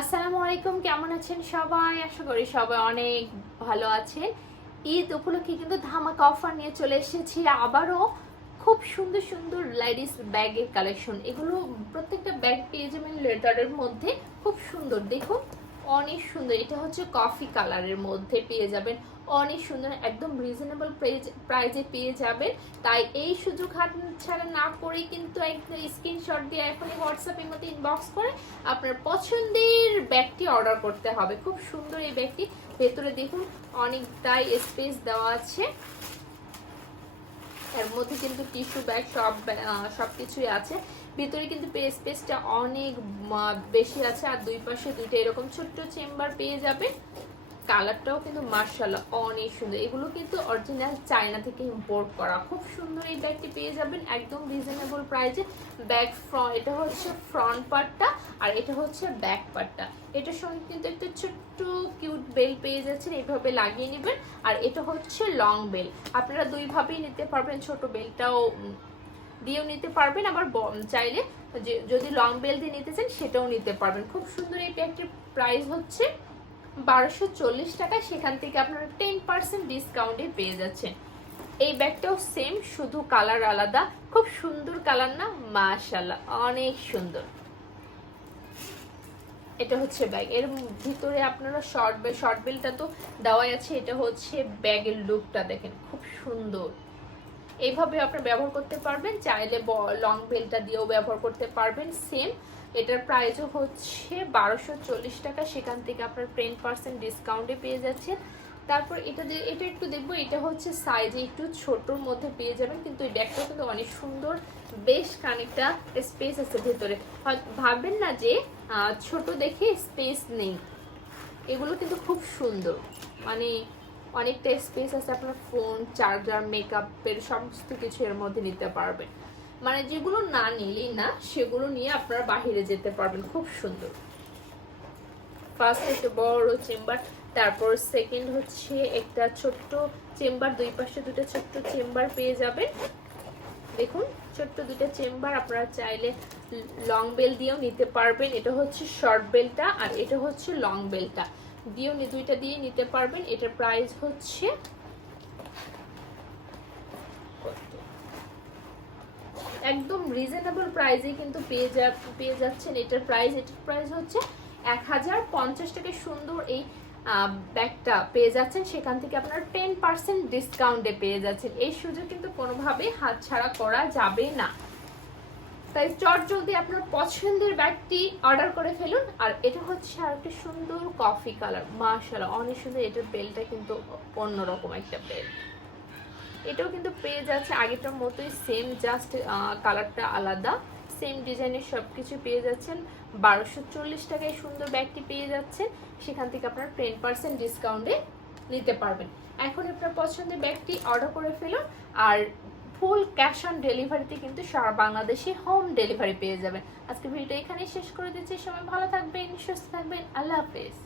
আসসালামু আলাইকুম, কেমন আছেন সবাই? আশা করি সবাই অনেক ভালো আছেন। ঈদ উপলক্ষে কিন্তু ধামাকা অফার নিয়ে চলে এসেছি আবারও। খুব সুন্দর সুন্দর লেডিস ব্যাগের কালেকশন। এগুলো প্রত্যেকটা ব্যাগ পেয়ে যাবেন লেদারের মধ্যে, খুব সুন্দর। দেখুন অনেক সুন্দর। এটা হচ্ছে কফি কালারের মধ্যে পেয়ে যাবেন, অনেক সুন্দর, একদম রিজনেবল প্রাইজে পেয়ে যাবেন। তাই এই সুযোগ হাত ছাড়া না করে কিন্তু একদম স্ক্রিনশট দিয়ে এখনই হোয়াটসঅ্যাপের মধ্যে ইনবক্স করে আপনার পছন্দের ব্যাগটি অর্ডার করতে হবে। খুব সুন্দর এই ব্যাগটি, ভেতরে দেখুন অনেকটাই স্পেস দেওয়া আছে। এর মধ্যে কিন্তু টিস্যু ব্যাগ সবকিছুই আছে। ভিতরে কিন্তু স্পেসটা অনেক বেশি আছে, আর দুই পাশে দুইটা এরকম ছোট্ট চেম্বার পেয়ে যাবে। কালারটাও কিন্তু মার্শাল্লাহ অনেক সুন্দর। এগুলো কিন্তু অরিজিনাল চায়না থেকে ইম্পোর্ট করা। খুব সুন্দর এই ব্যাগটি পেয়ে যাবেন একদম রিজনেবল প্রাইসে। ব্যাক ফ্রন্ট, এটা হচ্ছে ফ্রন্ট পার্টটা, আর এটা হচ্ছে ব্যাক পার্টটা। এটার সঙ্গে কিন্তু একটা ছোট্ট কিউট বেল পেয়ে যাচ্ছেন, এইভাবে লাগিয়ে নেবেন। আর এটা হচ্ছে লং বেল, আপনারা দুইভাবেই নিতে পারবেন, ছোট বেলটাও দিয়েও নিতে পারবেন, আবার চাইলে যদি লং বেল দিয়ে নিতে চান সেটাও নিতে পারবেন। খুব সুন্দর এই ব্যাগটির প্রাইস হচ্ছে 1240 টাকা, সেখান থেকে আপনারা 10% ডিসকাউন্টে পেয়ে যাচ্ছেন। এই ব্যাগটাও সেম, শুধু কালার আলাদা। খুব সুন্দর কালার না? মাশাআল্লাহ অনেক সুন্দর। এটা হচ্ছে ব্যাগ, এর ভিতরে আপনারা শর্ট বেলটা তো দেওয়াই আছে। এটা হচ্ছে ব্যাগের লুকটা দেখেন, খুব সুন্দর। এইভাবে আপনারা ব্যবহার করতে পারবেন, চাইলে লং বেলটা দিয়েও ব্যবহার করতে পারবেন। সেম এটার প্রাইসও হচ্ছে 1240 টাকা, সেখান থেকে আপনার 10% ডিসকাউন্টে পেয়ে যাচ্ছেন। তারপর এটা একটু দেখবো, এটা হচ্ছে সাইজে একটু ছোটোর মধ্যে পেয়ে যাবেন, কিন্তু এই ব্যাগটা কিন্তু অনেক সুন্দর, বেশ খানিকটা স্পেস আছে ভেতরে। ভাববেন না যে ছোট দেখে স্পেস নেই, এগুলো কিন্তু খুব সুন্দর, মানে অনেকটা স্পেস আছে। আপনার ফোন, চার্জার, মেকআপের সমস্ত কিছু এর মধ্যে নিতে পারবেন। মানে যেগুলো না নিলেই না, সেগুলো নিয়ে আপনারা বাহিরে যেতে পারবেন। খুব সুন্দর। ফার্স্ট একটা বড় চেম্বার, তারপর সেকেন্ড হচ্ছে একটা ছোট্ট চেম্বার, দুই পাশে দুটো ছোট্ট চেম্বার পেয়ে যাবেন। দেখুন ছোট্ট দুটো চেম্বার, আপনারা চাইলে লং বেল দিয়েও নিতে পারবেন। এটা হচ্ছে শর্ট বেলটা, আর এটা হচ্ছে লং বেলটা দিয়েও দুইটা দিয়ে নিতে পারবেন। এটার প্রাইস হচ্ছে একদম রিজনেবল প্রাইসে কিন্তু পেয়ে যাচ্ছেন। এটার প্রাইস হচ্ছে 1050 টাকা। সুন্দর এই ব্যাগটা পেয়ে যাচ্ছেন, সেখান থেকে আপনারা 10% ডিসকাউন্টে পেয়ে যাচ্ছেন। এই সুযোগ কিন্তু কোনোভাবেই হাতছাড়া করা যাবে না। তাই জলদি আপনার পছন্দের ব্যাগটি অর্ডার করে ফেলুন। আর এটা হচ্ছে আর একটা সুন্দর কফি কালার, মাশাআল্লাহ অনেক সুন্দর। এটার বেলটা কিন্তু অন্যরকম একটা বেল, এটাও কিন্তু পেয়ে যাচ্ছে আগেটার মতোই সেম, জাস্ট কালারটা আলাদা। সেম ডিজাইনের সব কিছু পেয়ে যাচ্ছেন। 1240 টাকায় সুন্দর ব্যাগটি পেয়ে যাচ্ছেন, সেখান থেকে আপনার 10% ডিসকাউন্টে নিতে পারবেন। এখন আপনার পছন্দের ব্যাগটি অর্ডার করে ফেলুন, আর ফুল ক্যাশ অন ডেলিভারিতে কিন্তু সারা বাংলাদেশে হোম ডেলিভারি পেয়ে যাবেন। আজকে ভিডিওটা এখানেই শেষ করে দিচ্ছি। সবাই ভালো থাকবেন, সুস্থ থাকবেন, আল্লাহ হাফেজ।